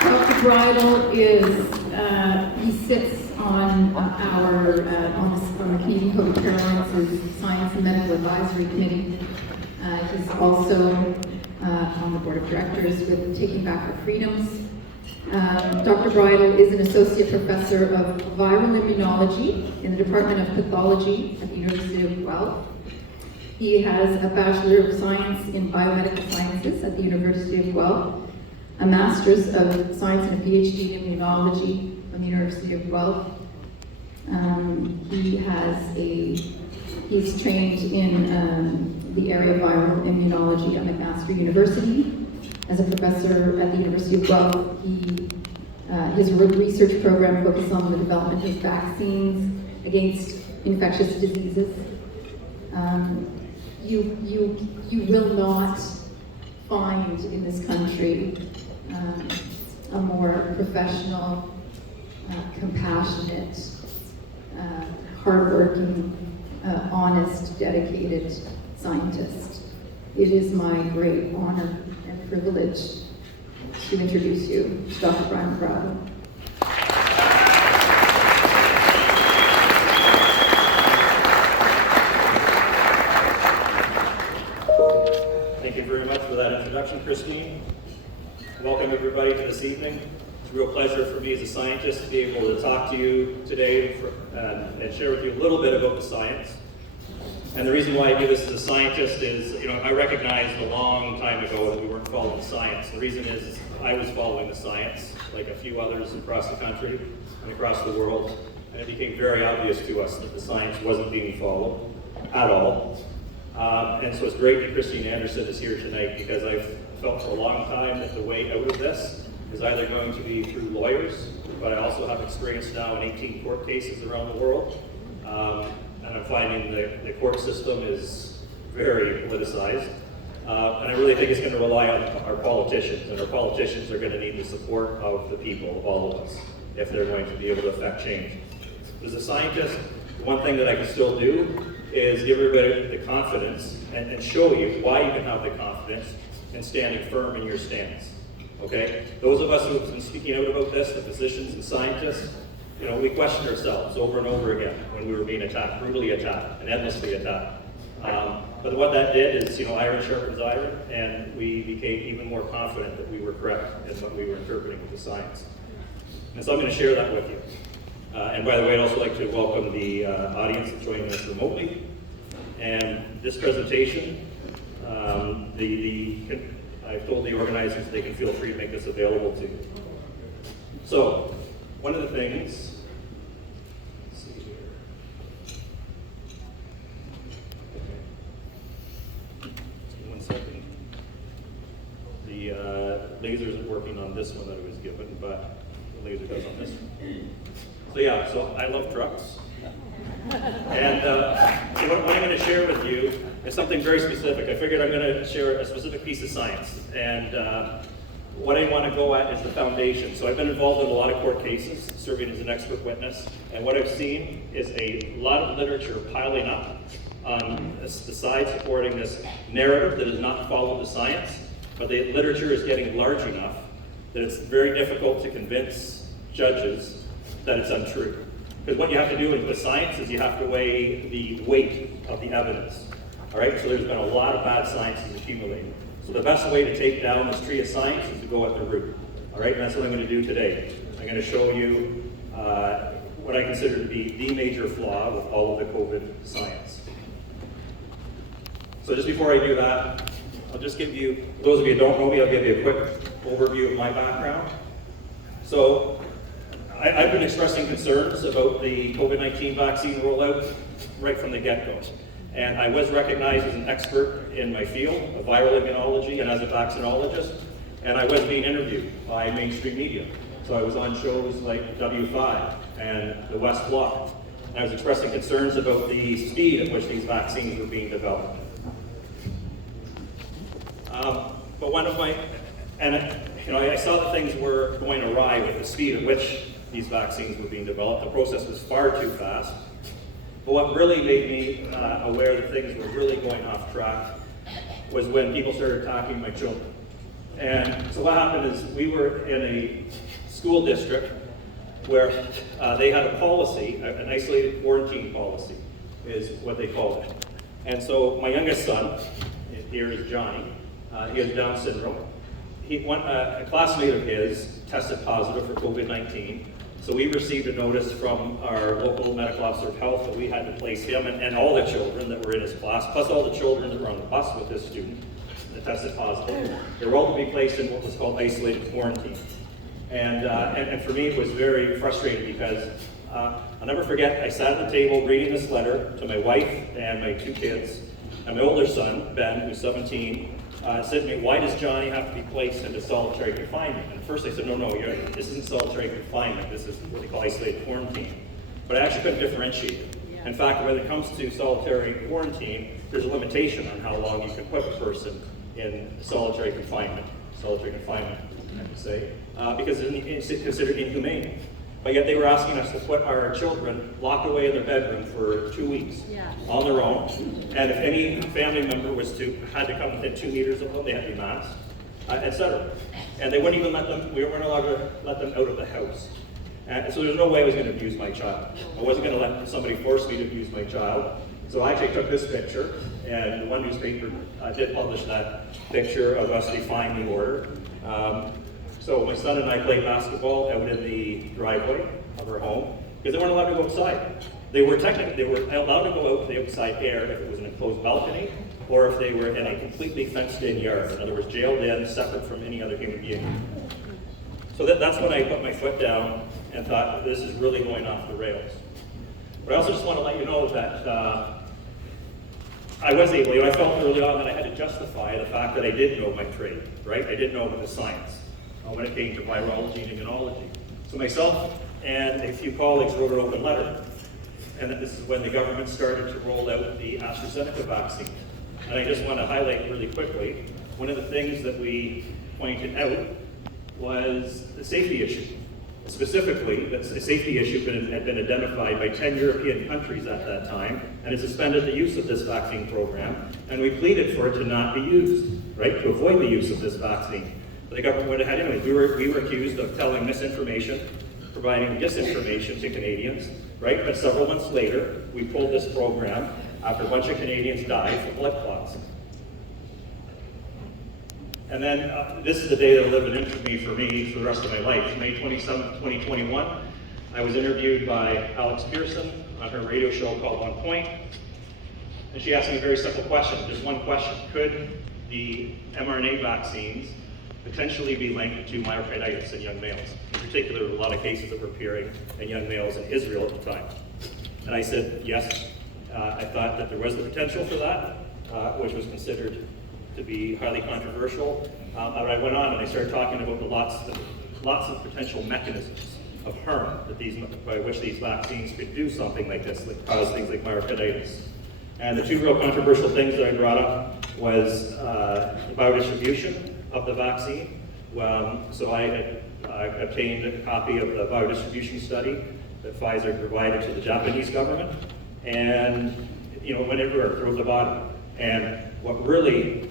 Dr. Bridle he sits on on the Canadian Code of Care Alliance's Science and Medical Advisory Committee. He's also on the board of directors with Taking Back Our Freedoms. Dr. Bridle is an associate professor of viral immunology in the Department of Pathology at the University of Guelph. He has a Bachelor of Science in Biomedical Sciences at the University of Guelph, a Master's of Science and a PhD in Immunology from the University of Guelph. He's trained in the area of viral immunology at McMaster University. As a professor at the University of Guelph, his research program focused on the development of vaccines against infectious diseases. You will not find in this country a more professional, compassionate, hardworking, honest, dedicated scientist. It is my great honor and privilege to introduce you to Dr. Byram Bridle. Thank you very much for that introduction, Christine. Welcome everybody to this evening. It's a real pleasure for me as a scientist to be able to talk to you today and share with you a little bit about the science. And the reason why I do this as a scientist is, I recognized a long time ago that we weren't following the science. The reason is I was following the science, like a few others across the country and across the world, and it became very obvious to us that the science wasn't being followed at all. And so it's great that Christine Anderson is here tonight, because I've felt for a long time that the way out of this is either going to be through lawyers, but I also have experience now in 18 court cases around the world. And I'm finding the court system is very politicized. And I really think it's going to rely on our politicians, and our politicians are going to need the support of the people, of all of us, if they're going to be able to affect change. As a scientist, one thing that I can still do is give everybody the confidence and show you why you can have the confidence in standing firm in your stance. Okay? Those of us who have been speaking out about this, the physicians and scientists, we questioned ourselves over and over again when we were being attacked, brutally attacked, and endlessly attacked. But what that did is, iron sharpens iron, and we became even more confident that we were correct in what we were interpreting with the science. And so I'm going to share that with you. And by the way, I'd also like to welcome the audience that's joining us remotely. And this presentation, I've told the organizers they can feel free to make this available to you. So, one of the things, let's see here. Okay. 1 second. The lasers aren't working on this one that I was given, but the laser does on this one. So I love trucks. And so what I'm going to share with you is something very specific. I figured I'm going to share a specific piece of science. And what I want to go at is the foundation. So I've been involved in a lot of court cases, serving as an expert witness. And what I've seen is a lot of literature piling up on the side supporting this narrative that does not follow the science. But the literature is getting large enough that it's very difficult to convince judges that it's untrue. Because what you have to do with science is you have to weigh the weight of the evidence. All right, so there's been a lot of bad science that's accumulated. So the best way to take down this tree of science is to go at the root. All right, and that's what I'm going to do today. I'm going to show you what I consider to be the major flaw with all of the COVID science. So just before I do that, I'll just give you, for those of you who don't know me, I'll give you a quick overview of my background. So I've been expressing concerns about the COVID-19 vaccine rollout right from the get-go. And I was recognized as an expert in my field of viral immunology and as a vaccinologist. And I was being interviewed by mainstream media. So I was on shows like W5 and the West Block. And I was expressing concerns about the speed at which these vaccines were being developed. But one of my, I saw that things were going awry with the speed at which these vaccines were being developed. The process was far too fast. But what really made me aware that things were really going off track was when people started attacking my children. And so what happened is we were in a school district where they had a policy, an isolated quarantine policy is what they called it. And so my youngest son, here is Johnny, he has Down syndrome. A classmate of his tested positive for COVID-19. So we received a notice from our local medical officer of health that we had to place him and all the children that were in his class, plus all the children that were on the bus with this student that tested positive. They were all to be placed in what was called isolated quarantine. And for me, it was very frustrating because I'll never forget, I sat at the table reading this letter to my wife and my 2 kids, and my older son, Ben, who's 17, said to me, why does Johnny have to be placed into solitary confinement? And at first I said, no, this isn't solitary confinement, this is what they call isolated quarantine. But I actually couldn't differentiate it. In fact, when it comes to solitary quarantine, there's a limitation on how long you can put a person in solitary confinement, I would say, because it's considered inhumane. But yet they were asking us to put our children locked away in their bedroom for 2 weeks on their own. And if any family member had to come within 2 meters of them, they had to be masked, etc. And they wouldn't even we weren't allowed to let them out of the house. And so there's no way I was going to abuse my child. I wasn't going to let somebody force me to abuse my child. So I actually took this picture, and one newspaper did publish that picture of us defying the order. So my son and I played basketball out in the driveway of our home because they weren't allowed to go outside. They were allowed to go out to the outside air if it was an enclosed balcony or if they were in a completely fenced-in yard. In other words, jailed in, separate from any other human being. So that's when I put my foot down and thought, this is really going off the rails. But I also just want to let you know that I felt early on that I had to justify the fact that I did know my trade, right? I did know about the science when it came to virology and immunology. So myself and a few colleagues wrote an open letter. And then this is when the government started to roll out the AstraZeneca vaccine. And I just want to highlight really quickly, one of the things that we pointed out was the safety issue. Specifically, that a safety issue had been identified by 10 European countries at that time, and it suspended the use of this vaccine program, and we pleaded for it to not be used, right, to avoid the use of this vaccine. But the government went ahead anyway. We were accused of telling misinformation, providing disinformation to Canadians, right? But several months later, we pulled this program after a bunch of Canadians died from blood clots. And then this is the day that'll live in infamy for me for the rest of my life. May 27th, 2021, I was interviewed by Alex Pearson on her radio show called On Point. And she asked me a very simple question, just one question. Could the mRNA vaccines potentially be linked to myocarditis in young males? In particular, a lot of cases that were appearing in young males in Israel at the time. And I said, yes. I thought that there was the potential for that, which was considered to be highly controversial. But I went on and I started talking about the lots of potential mechanisms of harm that by which these vaccines could do something like this, that cause things like myocarditis. And the 2 real controversial things that I brought up was the biodistribution of the vaccine. So I had obtained a copy of the biodistribution study that Pfizer provided to the Japanese government, and it went everywhere throughout the body. And what really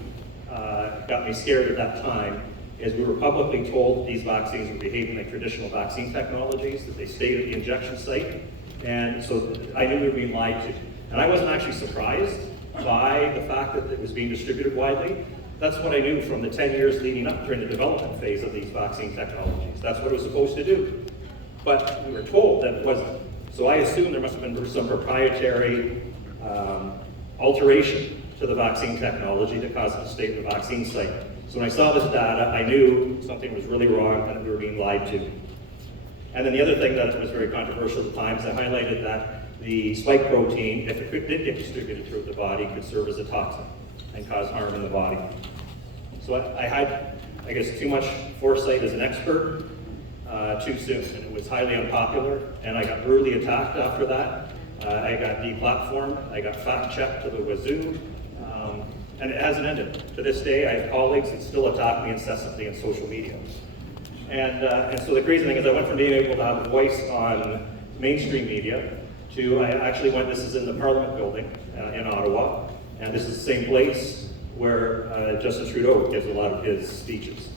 got me scared at that time is we were publicly told that these vaccines were behaving like traditional vaccine technologies, that they stayed at the injection site, and so I knew we were being lied to. And I wasn't actually surprised by the fact that it was being distributed widely. That's what I knew from the 10 years leading up during the development phase of these vaccine technologies. That's what it was supposed to do. But we were told that it wasn't. So I assumed there must have been some proprietary alteration to the vaccine technology that caused it to stay at the vaccine site. So when I saw this data, I knew something was really wrong and that we were being lied to. And then the other thing that was very controversial at the time is I highlighted that the spike protein, if it did get distributed throughout the body, could serve as a toxin and cause harm in the body. So I had, I guess, too much foresight as an expert too soon, and it was highly unpopular, and I got brutally attacked after that. I got deplatformed, I got fact-checked to the wazoo, and it hasn't ended. To this day, I have colleagues that still attack me incessantly on social media. And so the crazy thing is I went from being able to have a voice on mainstream media to, I actually went, this is in the Parliament building in Ottawa, and this is the same place where Justin Trudeau gives a lot of his speeches.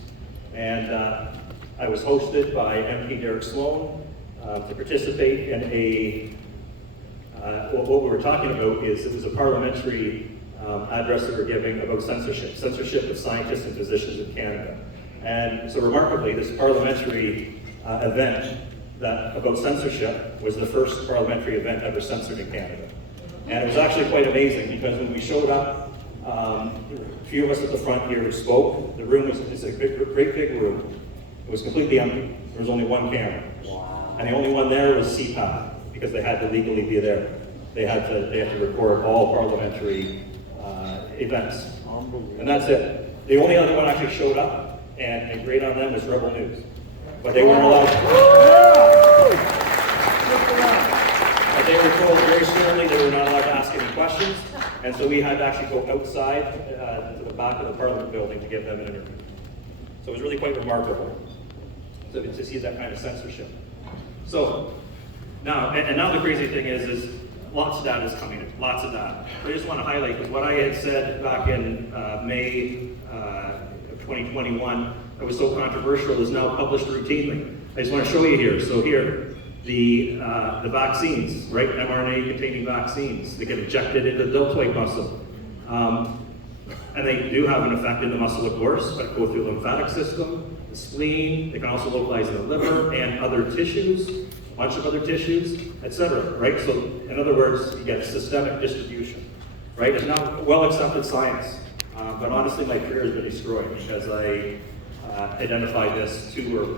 And I was hosted by MP Derek Sloan to participate in a, what we were talking about is it was a parliamentary address that we're giving about censorship of scientists and physicians in Canada. And so remarkably, this parliamentary event about censorship was the first parliamentary event ever censored in Canada. And it was actually quite amazing because when we showed up, a few of us at the front here who spoke, the room it's a great big room. It was completely empty. There was only one camera. Wow. And the only one there was CPAC because they had to legally be there. They had to record all parliamentary events. And that's it. The only other one actually showed up, and great on them was Rebel News. But they weren't allowed to. But they were told very sternly they were not allowed to ask any questions, and so we had to actually go outside to the back of the Parliament building to give them an interview. So it was really quite remarkable to see that kind of censorship. So now, and now the crazy thing is lots of data is coming in, lots of data. I just want to highlight because what I had said back in May of 2021 that was so controversial is now published routinely. I just want to show you here. So here, the vaccines, right? mRNA-containing vaccines. They get injected into the deltoid muscle. And they do have an effect in the muscle, of course, but go through the lymphatic system, the spleen. They can also localize in the liver and other tissues, a bunch of other tissues, etc. Right? So, in other words, you get systemic distribution. Right? It's now well-accepted science, but honestly, my career has been destroyed because I identified this too early.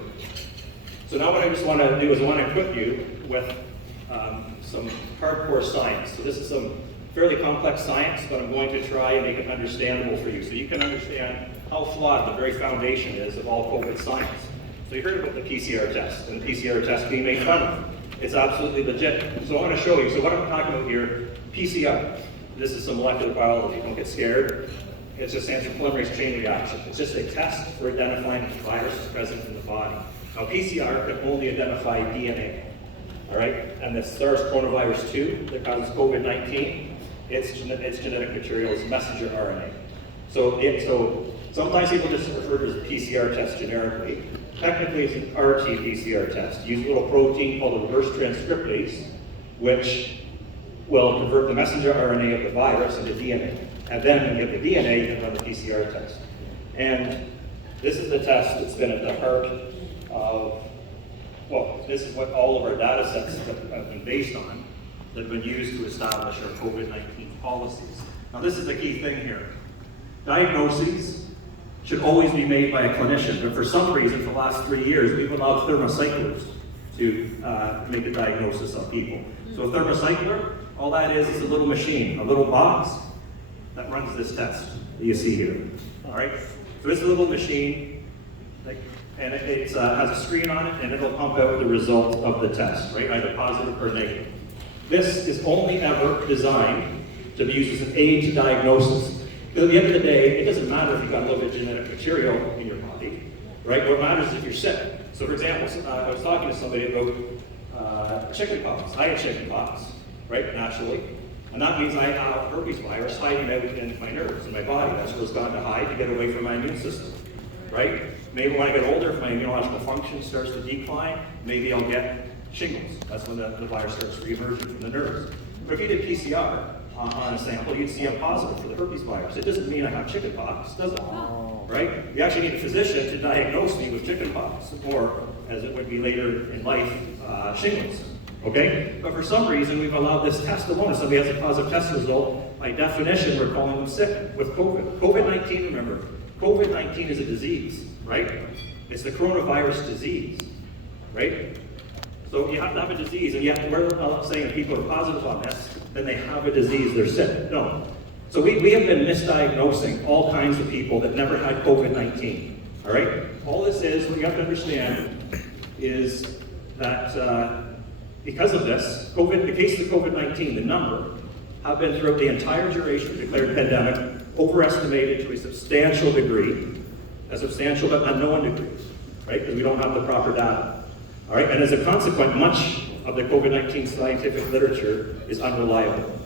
So now what I just want to do is I want to equip you with some hardcore science. So this is some fairly complex science, but I'm going to try and make it understandable for you so you can understand how flawed the very foundation is of all COVID science. So you heard about the PCR test and the PCR test being made fun of. It's absolutely legit. So I want to show you. So what I'm talking about here, PCR. This is some molecular biology. Don't get scared. It's just stands for polymerase chain reaction. It's just a test for identifying the virus present in the body. Now, PCR can only identify DNA, all right? And the SARS coronavirus 2 that causes COVID-19, its genetic material is messenger RNA. So sometimes people just refer to it as a PCR test generically. Technically, it's an RT-PCR test. Use a little protein called a reverse transcriptase, which will convert the messenger RNA of the virus into DNA. And then when you get the DNA, you can run the PCR test. And this is the test that's been at the heart of, well, this is what all of our data sets have been based on, that have been used to establish our COVID-19 policies. Now this is the key thing here. Diagnoses should always be made by a clinician, but for some reason, for the last 3 years, we've allowed thermocyclers to make a diagnosis of people. So a thermocycler, all that is a little machine, a little box that runs this test that you see here. All right? So it's a little machine, and it has a screen on it, and it'll pump out the result of the test, right? Either positive or negative. This is only ever designed to be used as an aid to diagnosis. Because at the end of the day, it doesn't matter if you've got a little bit of genetic material in your body, right? What matters is if you're sick. So for example, I was talking to somebody about chickenpox. I had chickenpox, right, naturally. And that means I have herpes virus hiding out in my nerves, in my body. That's where it's gone to hide to get away from my immune system, right? Maybe when I get older, if my immunological function starts to decline, maybe I'll get shingles. That's when the virus starts re-emerging from the nerves. But if you did PCR on a sample, you'd see I'm positive for the herpes virus. It doesn't mean I have chickenpox, does it? Right? You actually need a physician to diagnose me with chickenpox, or as it would be later in life, shingles. Okay? But for some reason, we've allowed this test alone. If somebody has a positive test result, by definition, we're calling them sick with COVID. COVID-19, remember, COVID-19 is a disease, right? It's the coronavirus disease, right? So you have to have a disease, and yet we're not saying if people are positive on this, then they have a disease, they're sick. No. So we have been misdiagnosing all kinds of people that never had COVID-19, all right? All this is, what you have to understand, is that because of this, the cases of COVID-19, the number, have been throughout the entire duration of the declared pandemic, overestimated to a substantial degree, a substantial but unknown degree, right? Because we don't have the proper data. All right, and as a consequence, much of the COVID-19 scientific literature is unreliable.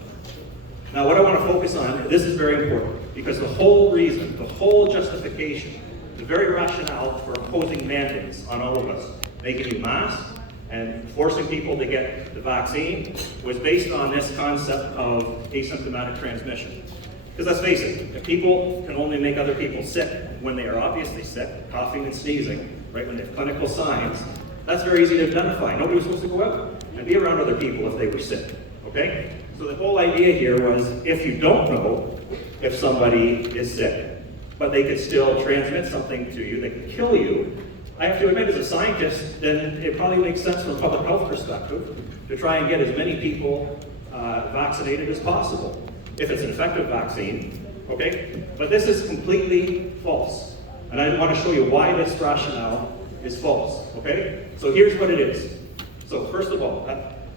Now, what I want to focus on, this is very important, because the whole reason, the whole justification the very rationale for imposing mandates on all of us, making you mask and forcing people to get the vaccine, was based on this concept of asymptomatic transmission. Because let's face it, if people can only make other people sick when they are obviously sick, coughing and sneezing, right, when they have clinical signs, that's very easy to identify. Nobody was supposed to go out and be around other people if they were sick, okay? So the whole idea here was, if you don't know if somebody is sick, but they could still transmit something to you, they could kill you, I have to admit, as a scientist, then it probably makes sense from a public health perspective to try and get as many people vaccinated as possible, if it's an effective vaccine, okay? But this is completely false. And I want to show you why this rationale is false, okay? So here's what it is. So first of all,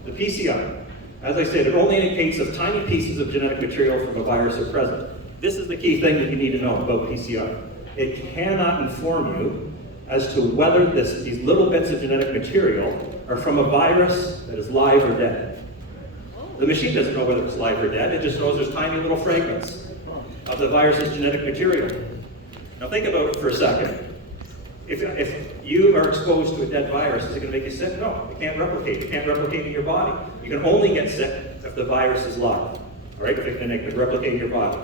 the PCR, as I said, it only indicates if tiny pieces of genetic material from a virus are present. This is the key thing that you need to know about PCR. It cannot inform you as to whether these little bits of genetic material are from a virus that is live or dead. The machine doesn't know whether it's live or dead, it just knows there's tiny little fragments of the virus's genetic material. Now think about it for a second. If you are exposed to a dead virus, is it going to make you sick? No, it can't replicate. It can't replicate in your body. You can only get sick if the virus is live, all right? And it can replicate in your body.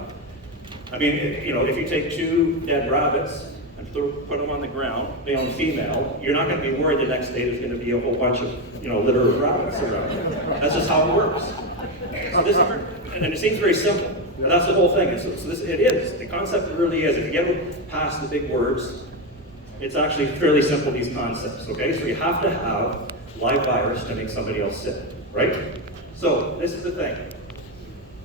I mean, you know, if you take 2 dead rabbits and put them on the ground, male and female, you're not going to be worried the next day there's going to be a whole bunch of, you know, litter of rabbits around. That's just how it works. And it seems very simple, but that's the whole thing. It is. The concept really is, if you get past the big words, it's actually fairly simple, these concepts, okay? So you have to have live virus to make somebody else sick, right? So this is the thing.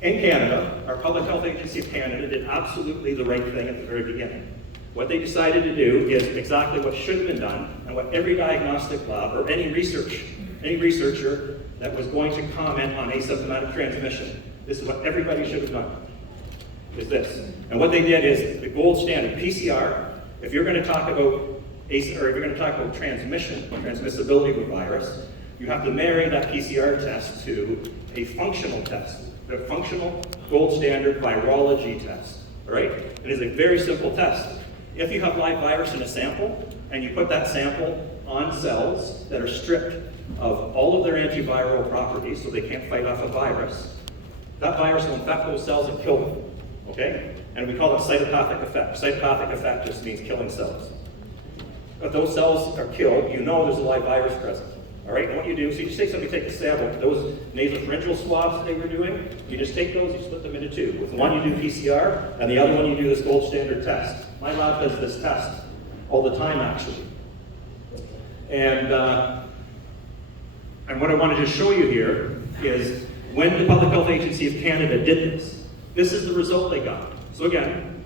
In Canada, our Public Health Agency of Canada did absolutely the right thing at the very beginning. What they decided to do is exactly what should have been done, and what every diagnostic lab or any researcher that was going to comment on asymptomatic transmission, this is what everybody should have done, is this. And what they did is the gold standard, PCR. If you're going to talk about transmission, transmissibility of a virus, you have to marry that PCR test to a functional test, the functional gold standard virology test, all right? It is a very simple test. If you have live virus in a sample, and you put that sample on cells that are stripped of all of their antiviral properties so they can't fight off a virus, that virus will infect those cells and kill them, okay? And we call it cytopathic effect. Cytopathic effect just means killing cells. If those cells are killed, you know there's a live virus present. All right, and what you do, so you just take somebody, take a sample, those nasopharyngeal swabs that they were doing, you just take those, you split them into 2. With one you do PCR, and the other one you do this gold standard test. My lab does this test all the time, actually. And what I want to just show you here is when the Public Health Agency of Canada did this is the result they got. So again,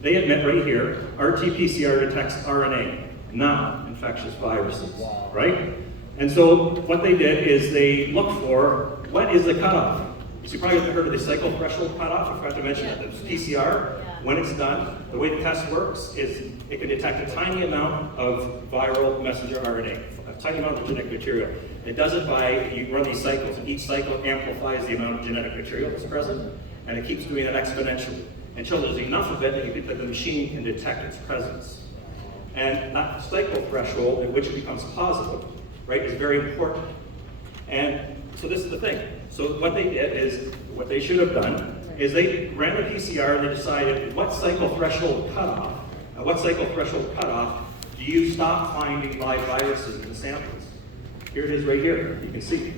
they admit right here, RT-PCR detects RNA, not infectious viruses, right? And so what they did is they looked for, what is the cutoff? You probably haven't heard of the cycle threshold cutoff. I forgot to mention that. The PCR, when it's done, the way the test works is it can detect a tiny amount of viral messenger RNA, a tiny amount of genetic material. It does it by, you run these cycles, and each cycle amplifies the amount of genetic material that's present, and it keeps doing it exponentially until there's enough of it that the machine can detect its presence. And that cycle threshold at which it becomes positive, right, is very important. And so this is the thing. So what they did is, what they should have done, is they ran a PCR and they decided what cycle threshold cutoff, do you stop finding live viruses in the samples? Here it is right here, you can see.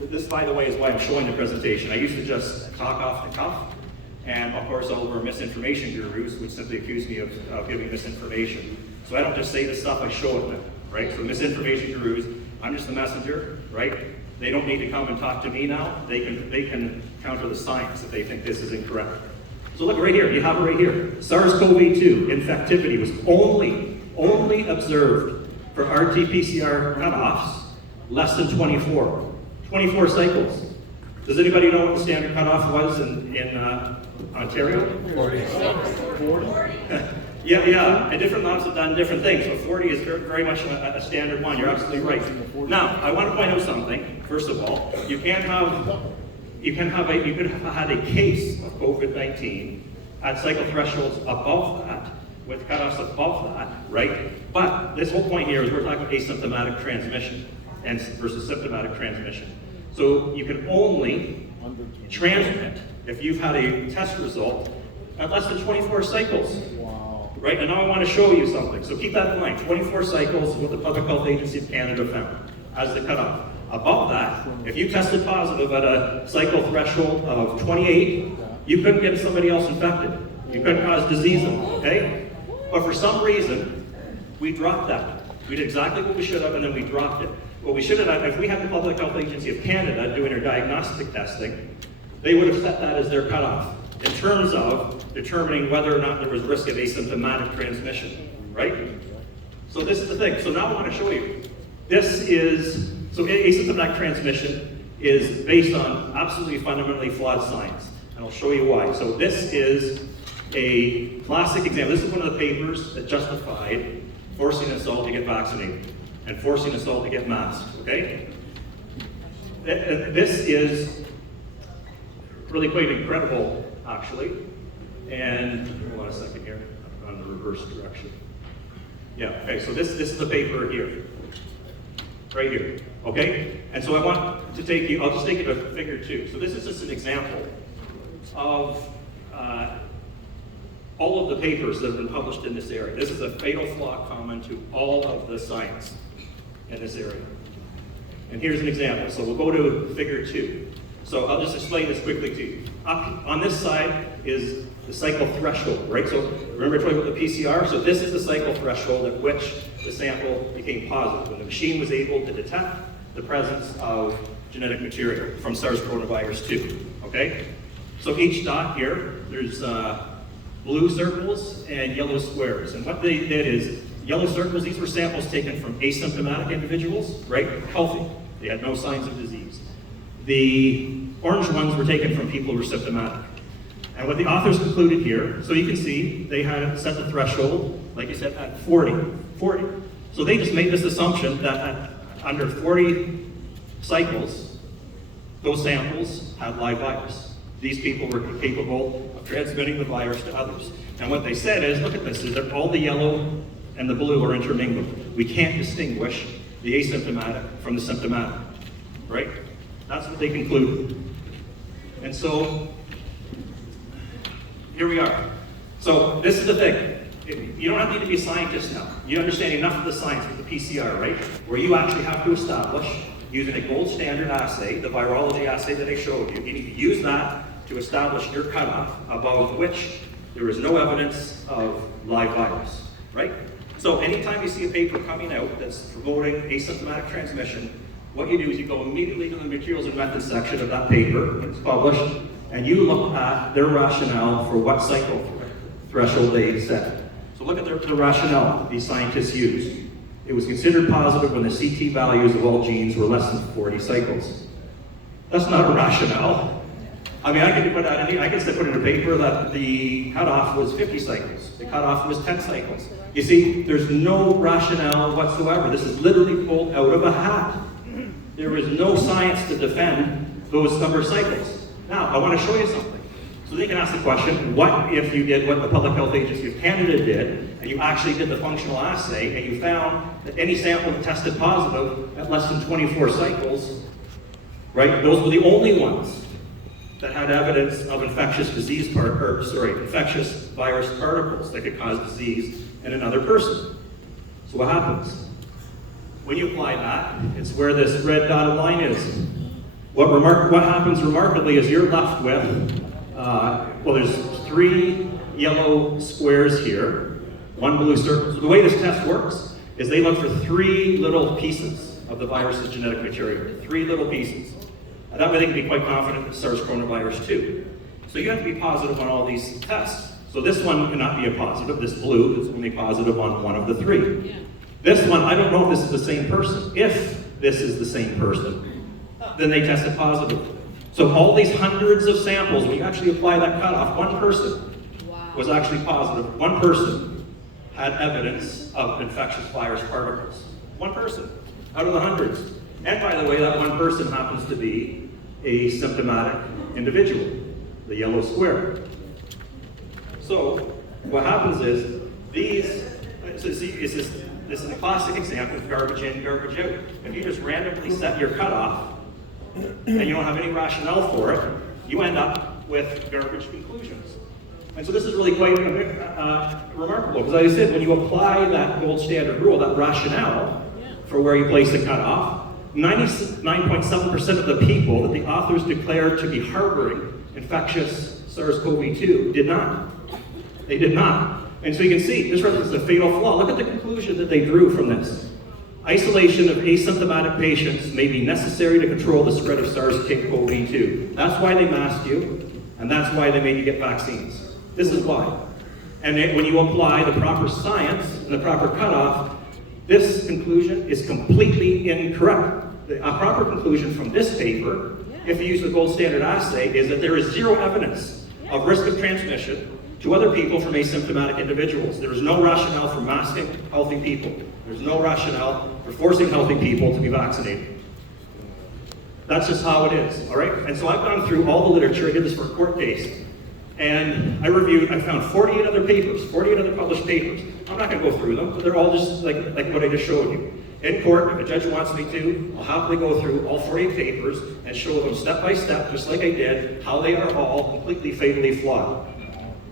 This, by the way, is why I'm showing the presentation. I used to just talk off the cuff, and of course all of our misinformation gurus would simply accuse me of giving misinformation. So I don't just say the stuff, I show it them, right? So misinformation gurus, I'm just the messenger, right? They don't need to come and talk to me now. They can counter the science if they think this is incorrect. So look right here, you have it right here. SARS-CoV-2 infectivity was only observed for RT-PCR cutoffs less than 24 cycles. Does anybody know what the standard cutoff was in Ontario? 40. Yeah, and different labs have done different things. So 40 is very much a standard one. You're absolutely right. Now, I want to point out something. First of all, you could have had a case of COVID-19 at cycle thresholds above that, with cutoffs above that, right? But this whole point here is we're talking asymptomatic transmission and versus symptomatic transmission. So you can only transmit if you've had a test result at less than 24 cycles. Right, and now I want to show you something. So keep that in mind. 24 cycles is what the Public Health Agency of Canada found as the cutoff. Above that, if you tested positive at a cycle threshold of 28, you couldn't get somebody else infected. You couldn't cause disease, okay? But for some reason, we dropped that. We did exactly what we should have, and then we dropped it. What we should have done, if we had the Public Health Agency of Canada doing their diagnostic testing, they would have set that as their cutoff in terms of determining whether or not there was risk of asymptomatic transmission, right? So this is the thing. So now I want to show you. So asymptomatic transmission is based on absolutely fundamentally flawed science, and I'll show you why. So this is a classic example. This is one of the papers that justified forcing us all to get vaccinated and forcing us all to get masked, okay? This is really quite incredible, actually. And hold on a second here, I'm on the reverse direction. Yeah, okay, so this is the paper here, right here, okay? And so I want to take you, I'll just take you to figure 2. So this is just an example of all of the papers that have been published in this area. This is a fatal flaw common to all of the science in this area. And here's an example. So we'll go to figure 2. So I'll just explain this quickly to you. Up on this side is the cycle threshold, right? So remember talking about the PCR? So this is the cycle threshold at which the sample became positive, when the machine was able to detect the presence of genetic material from SARS coronavirus 2, okay? So each dot here, there's blue circles and yellow squares. And what they did is, yellow circles, these were samples taken from asymptomatic individuals, right? Healthy. They had no signs of disease. The orange ones were taken from people who were symptomatic. And what the authors concluded here, so you can see they had set the threshold, like I said, at 40. So they just made this assumption that at under 40 cycles, those samples had live virus. These people were capable of transmitting the virus to others. And what they said is, look at this, is that all the yellow and the blue are intermingled. We can't distinguish the asymptomatic from the symptomatic, right? That's what they concluded. And so, here we are. So this is the thing. You don't need to be a scientist now. You understand enough of the science with the PCR, right? Where you actually have to establish, using a gold standard assay, the virology assay that I showed you, you need to use that to establish your cutoff above which there is no evidence of live virus, right? So anytime you see a paper coming out that's promoting asymptomatic transmission, what you do is you go immediately to the materials and methods section of that paper when it's published, and you look at their rationale for what cycle threshold they set. So look at the rationale these scientists used. It was considered positive when the CT values of all genes were less than 40 cycles. That's not a rationale. I mean, I could put in a paper that the cutoff was 50 cycles. The cutoff was 10 cycles. You see, there's no rationale whatsoever. This is literally pulled out of a hat. There is no science to defend those number of cycles. Now, I want to show you something. So they can ask the question, what if you did what the Public Health Agency of Canada did, and you actually did the functional assay, and you found that any sample that tested positive at less than 24 cycles, right, those were the only ones that had evidence of infectious infectious virus particles that could cause disease in another person. So what happens? When you apply that, it's where this red dotted line is. What happens remarkably is you're left with, there's 3 yellow squares here, 1 blue circle. So the way this test works is they look for 3 little pieces of the virus's genetic material, 3 little pieces. And that way they can be quite confident it's SARS coronavirus 2. So you have to be positive on all these tests. So this one cannot be a positive, this blue is only positive on 1 of the 3. Yeah. This one, I don't know if this is the same person. If this is the same person, then they tested positive. So all these hundreds of samples, when you actually apply that cutoff, 1 person was actually positive. 1 person had evidence of infectious virus particles. 1 person out of the hundreds. And by the way, that 1 person happens to be a symptomatic individual, the yellow square. So what happens is, So see, this is a classic example of garbage in, garbage out. If you just randomly set your cutoff and you don't have any rationale for it, you end up with garbage conclusions. And so this is really quite remarkable, because as I said, when you apply that gold standard rule, that rationale for where you place the cutoff, 99.7% of the people that the authors declared to be harboring infectious SARS-CoV-2 did not. They did not. And so you can see, this represents a fatal flaw. Look at the conclusion that they drew from this. Isolation of asymptomatic patients may be necessary to control the spread of SARS-CoV-2. That's why they masked you, and that's why they made you get vaccines. This is why. And when you apply the proper science and the proper cutoff, this conclusion is completely incorrect. A proper conclusion from this paper, if you use the gold standard assay, is that there is zero evidence of risk of transmission to other people from asymptomatic individuals. There is no rationale for masking healthy people. There's no rationale for forcing healthy people to be vaccinated. That's just how it is, all right? And so I've gone through all the literature. I did this for a court case. And I found 48 other papers, 48 other published papers. I'm not going to go through them, but they're all just like what I just showed you. In court, if a judge wants me to, I'll happily go through all 48 papers and show them step by step, just like I did, how they are all completely fatally flawed.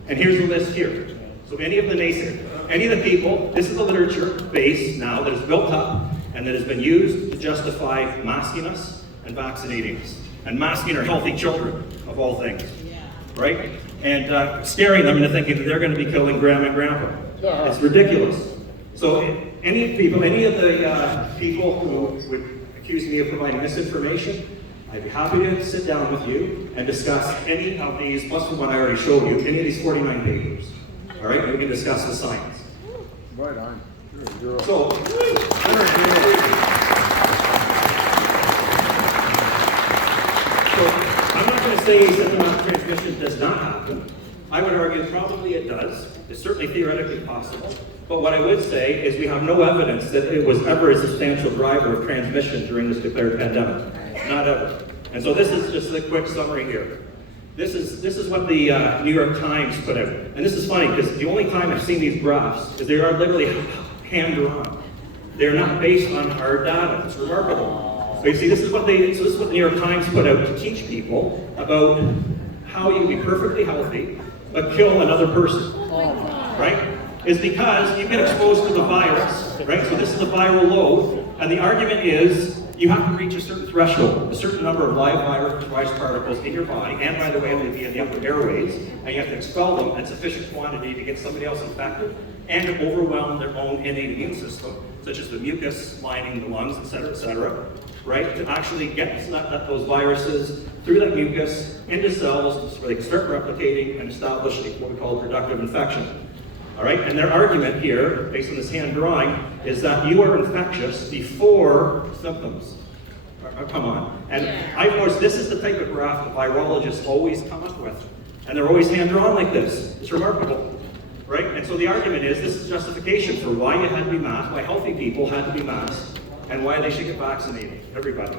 And here's the list here. So any of the naysayers, any of the people, this is the literature base now that is built up and that has been used to justify masking us and vaccinating us. And masking our healthy children, of all things. Right? And scaring them into thinking that they're going to be killing grandma and grandpa. It's ridiculous. So any of the people who would accuse me of providing misinformation, I'd be happy to sit down with you and discuss any of these, plus the one I already showed you, any of these 49 papers. All right? And we can discuss the science. Right on. You're So, I'm not going to say asymptomatic transmission does not happen. I would argue probably it does. It's certainly theoretically possible. But what I would say is we have no evidence that it was ever a substantial driver of transmission during this declared pandemic. Not ever. And so this is just a quick summary here. This is what the New York Times put out. And this is funny because the only time I've seen these graphs is they are literally hand-drawn. They're not based on hard data. It's remarkable. So you see, this is what the New York Times put out to teach people about how you can be perfectly healthy but kill another person. Right? Is because you get exposed to the virus. Right? So this is a viral load, and the argument is you have to reach a certain threshold, a certain number of live virus particles in your body, and by the way, they be in the upper airways, and you have to expel them in sufficient quantity to get somebody else infected, and to overwhelm their own innate immune system, such as the mucus lining the lungs, etc., right? To actually get those viruses through that mucus into cells where they can start replicating and establish what we call a productive infection. All right, and their argument here, based on this hand drawing, is that you are infectious before symptoms come on. And of course, this is the type of graph that virologists always come up with. And they're always hand drawn like this. It's remarkable. Right? And so the argument is this is justification for why you had to be masked, why healthy people had to be masked, and why they should get vaccinated. Everybody.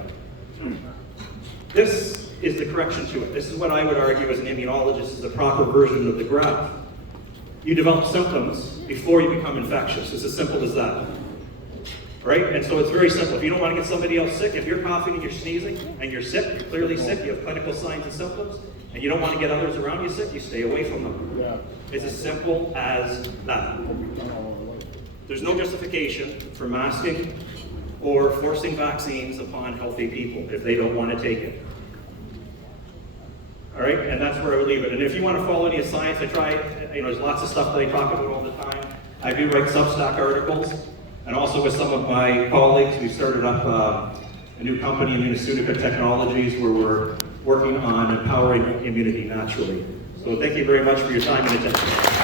This is the correction to it. This is what I would argue as an immunologist is the proper version of the graph. You develop symptoms before you become infectious. It's as simple as that. Right? And so it's very simple. If you don't want to get somebody else sick, if you're coughing and you're sneezing and you're sick, you're clearly sick, you have clinical signs and symptoms, and you don't want to get others around you sick, you stay away from them. Yeah. It's as simple as that. There's no justification for masking or forcing vaccines upon healthy people if they don't want to take it. All right, and that's where I would leave it. And if you want to follow any of science, I try, there's lots of stuff that I talk about all the time. I do write Substack articles, and also with some of my colleagues, we started up a new company, Immunoceutica Technologies, where we're working on empowering immunity naturally. So thank you very much for your time and attention.